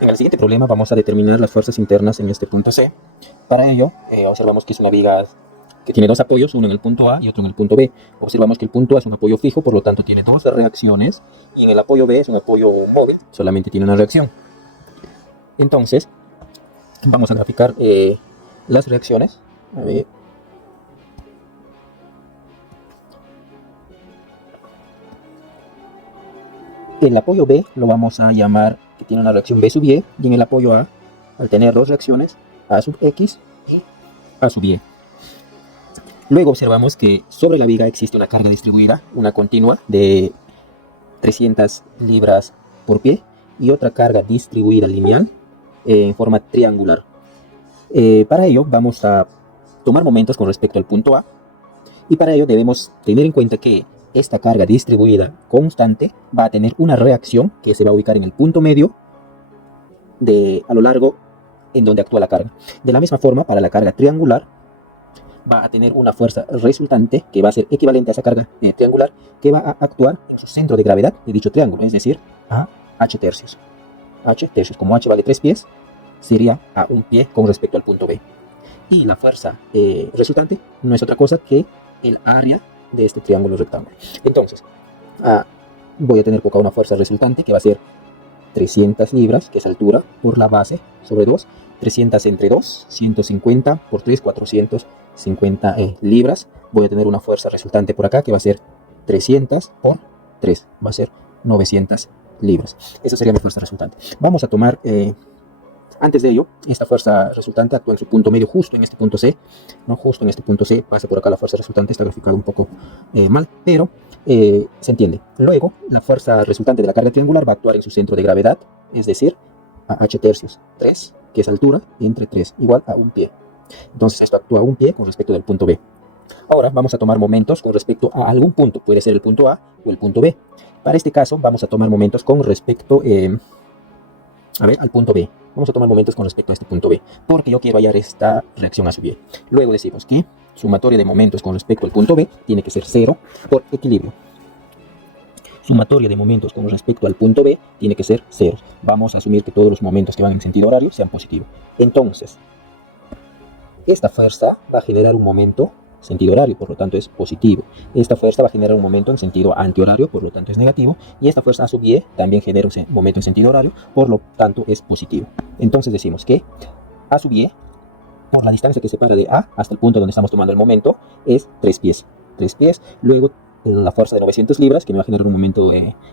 En el siguiente problema vamos a determinar las fuerzas internas en este punto C. Para ello, observamos que es una viga que tiene dos apoyos, uno en el punto A y otro en el punto B. Observamos que el punto A es un apoyo fijo, por lo tanto tiene dos reacciones, y en el apoyo B es un apoyo móvil, solamente tiene una reacción. Entonces, vamos a graficar las reacciones. A ver. El apoyo B lo vamos a llamar que tiene una reacción B sub Y, y en el apoyo A, al tener dos reacciones, A sub X y A sub Y. Luego observamos que sobre la viga existe una carga distribuida, una continua de 300 libras por pie, y otra carga distribuida lineal en forma triangular. Para ello vamos a tomar momentos con respecto al punto A, y para ello debemos tener en cuenta que esta carga distribuida constante va a tener una reacción que se va a ubicar en el punto medio a lo largo en donde actúa la carga. De la misma forma, para la carga triangular va a tener una fuerza resultante que va a ser equivalente a esa carga triangular, que va a actuar en su centro de gravedad de dicho triángulo, es decir, a h tercios. H tercios, como h vale 3 pies, sería a un pie con respecto al punto B. Y la fuerza resultante no es otra cosa que el área de este triángulo rectángulo. Entonces, voy a tener por acá una fuerza resultante que va a ser 300 libras, que es altura, por la base sobre 2, 300 entre 2, 150 por 3, 450 libras. Voy a tener una fuerza resultante por acá que va a ser 300 por 3, va a ser 900 libras. Esa sería mi fuerza resultante. Vamos a tomar... antes de ello, esta fuerza resultante actúa en su punto medio, justo en este punto C, ¿no? Justo en este punto C, pasa por acá la fuerza resultante, está graficado un poco mal, pero se entiende. Luego, la fuerza resultante de la carga triangular va a actuar en su centro de gravedad, es decir, a h tercios 3, que es altura, entre 3, igual a un pie. Entonces esto actúa a un pie con respecto del punto B. Ahora vamos a tomar momentos con respecto a algún punto, puede ser el punto A o el punto B. Para este caso vamos a tomar momentos con respecto al punto B. Vamos a tomar momentos con respecto a este punto B, porque yo quiero hallar esta reacción a sub Y. Luego decimos que sumatoria de momentos con respecto al punto B tiene que ser 0 por equilibrio. Sumatoria de momentos con respecto al punto B tiene que ser 0. Vamos a asumir que todos los momentos que van en sentido horario sean positivos. Entonces, esta fuerza va a generar un momento sentido horario, por lo tanto es positivo. Esta fuerza va a generar un momento en sentido antihorario, por lo tanto es negativo. Y esta fuerza A sub Y también genera un momento en sentido horario, por lo tanto es positivo. Entonces decimos que A sub Y, por la distancia que separa de A hasta el punto donde estamos tomando el momento, es 3 pies. 3 pies. Luego la fuerza de 900 libras, que me va a generar un momento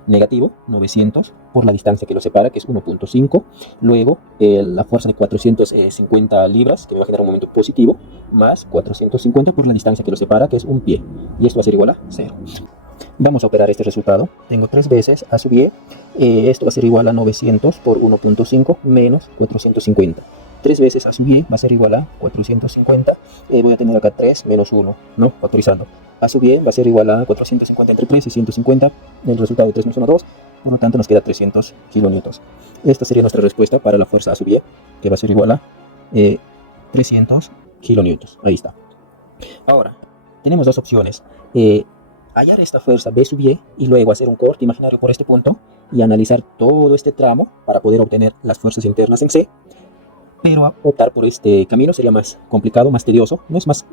negativo, 900, por la distancia que lo separa, que es 1.5. Luego la fuerza de 450 libras, que me va a generar un momento positivo, más 450 por la distancia que lo separa, que es un pie. Y esto va a ser igual a 0. Vamos a operar este resultado. Tengo 3 veces A sub Y. Esto va a ser igual a 900 por 1.5 menos 450. 3 veces A sub Y va a ser igual a 450. Voy a tener acá 3 menos 1, ¿no? Factorizando. A sub Y va a ser igual a 450 entre 3 y 150. El resultado de 3 menos 1, 2. Por lo tanto, nos queda 300 kilonewtons. Esta sería nuestra respuesta para la fuerza A sub Y, que va a ser igual a 300 kilonewtons. Ahí está. Ahora, tenemos dos opciones. Hallar esta fuerza B sub Y y luego hacer un corte imaginario por este punto y analizar todo este tramo para poder obtener las fuerzas internas en C. Pero optar por este camino sería más complicado, más tedioso. No es más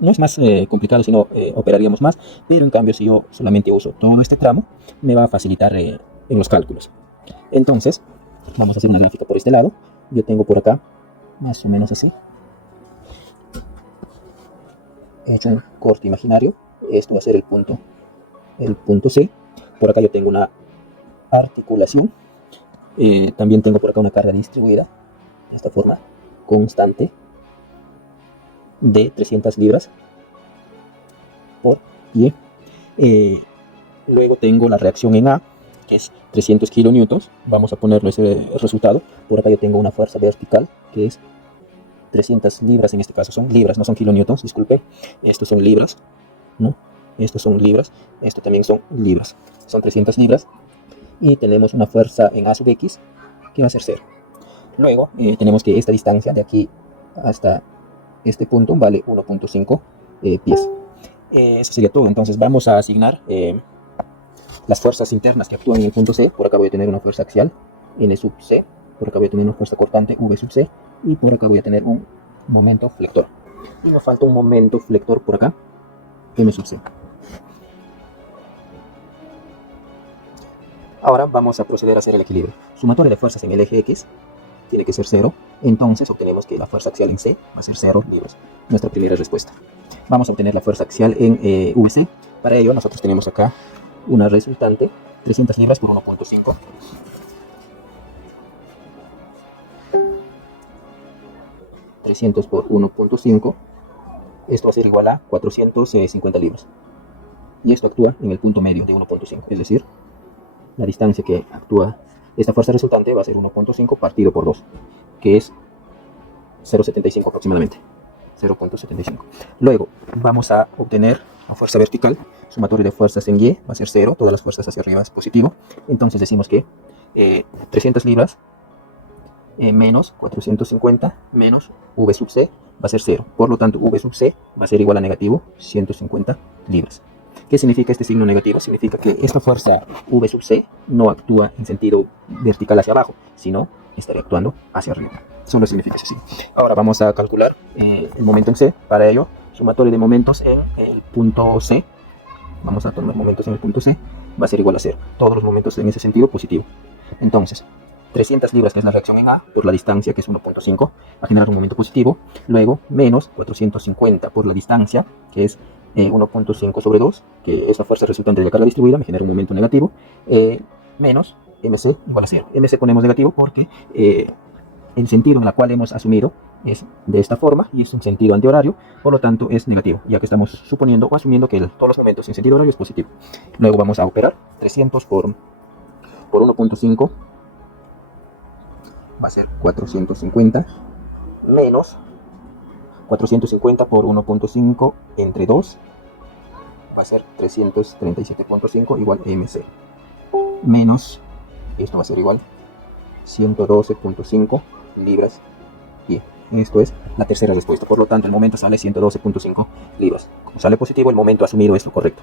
complicado, sino operaríamos más. Pero en cambio, si yo solamente uso todo este tramo, me va a facilitar en los cálculos. Entonces, vamos a hacer una gráfica por este lado. Yo tengo por acá, más o menos así. He hecho un corte imaginario. Esto va a ser el punto C. Por acá yo tengo una articulación. También tengo por acá una carga distribuida de esta forma constante de 300 libras por pie. Luego tengo la reacción en A, que es 300 kilonewtons. Vamos a ponerle ese resultado. Por acá yo tengo una fuerza vertical que es 300 libras, en este caso son libras, no son kilonewtons, disculpe. Estos son libras, ¿no? Estos son libras, esto también son libras. Son 300 libras. Y tenemos una fuerza en A sub X que va a ser 0. Luego tenemos que esta distancia de aquí hasta este punto vale 1.5 pies. Eso sería todo. Entonces vamos a asignar las fuerzas internas que actúan en el punto C. Por acá voy a tener una fuerza axial N sub C, por acá voy a tener una fuerza cortante V sub C, y por acá voy a tener un momento flector. Y me falta un momento flector por acá, M sub C. Ahora vamos a proceder a hacer el equilibrio. Sumatoria de fuerzas en el eje X tiene que ser 0, entonces obtenemos que la fuerza axial en C va a ser 0 libras. Nuestra primera respuesta. Vamos a obtener la fuerza axial en VC. Para ello nosotros tenemos acá una resultante, 300 libras por 1.5. 300 por 1.5, esto va a ser igual a 450 libras. Y esto actúa en el punto medio de 1.5, es decir, la distancia que actúa esta fuerza resultante va a ser 1.5 partido por 2, que es 0.75 aproximadamente. 0.75. Luego vamos a obtener la fuerza vertical, sumatoria de fuerzas en Y va a ser 0, todas las fuerzas hacia arriba es positivo. Entonces decimos que 300 libras menos 450 menos V sub C va a ser 0. Por lo tanto, V sub C va a ser igual a negativo 150 libras. ¿Qué significa este signo negativo? Significa que esta fuerza V sub C no actúa en sentido vertical hacia abajo, sino estaría actuando hacia arriba. Solo significa eso así. Ahora vamos a calcular el momento en C. Para ello, sumatoria de momentos en el punto C. Vamos a tomar momentos en el punto C. Va a ser igual a 0. Todos los momentos en ese sentido positivo. Entonces, 300 libras, que es la reacción en A, por la distancia, que es 1.5, va a generar un momento positivo. Luego, menos 450 por la distancia, que es 1.5 sobre 2, que es la fuerza resultante de la carga distribuida, me genera un momento negativo. Menos MC igual a 0. MC ponemos negativo porque el sentido en el cual hemos asumido es de esta forma y es un sentido antihorario, por lo tanto es negativo, ya que estamos suponiendo o asumiendo que todos los momentos en sentido horario es positivo. Luego vamos a operar 300 por 1.5 va a ser 450 menos 450 por 1.5 entre 2 va a ser 337.5 igual a MC menos, esto va a ser igual 112.5 libras y esto es la tercera respuesta. Por lo tanto, el momento sale 112.5 libras. Como sale positivo, el momento asumido es lo correcto.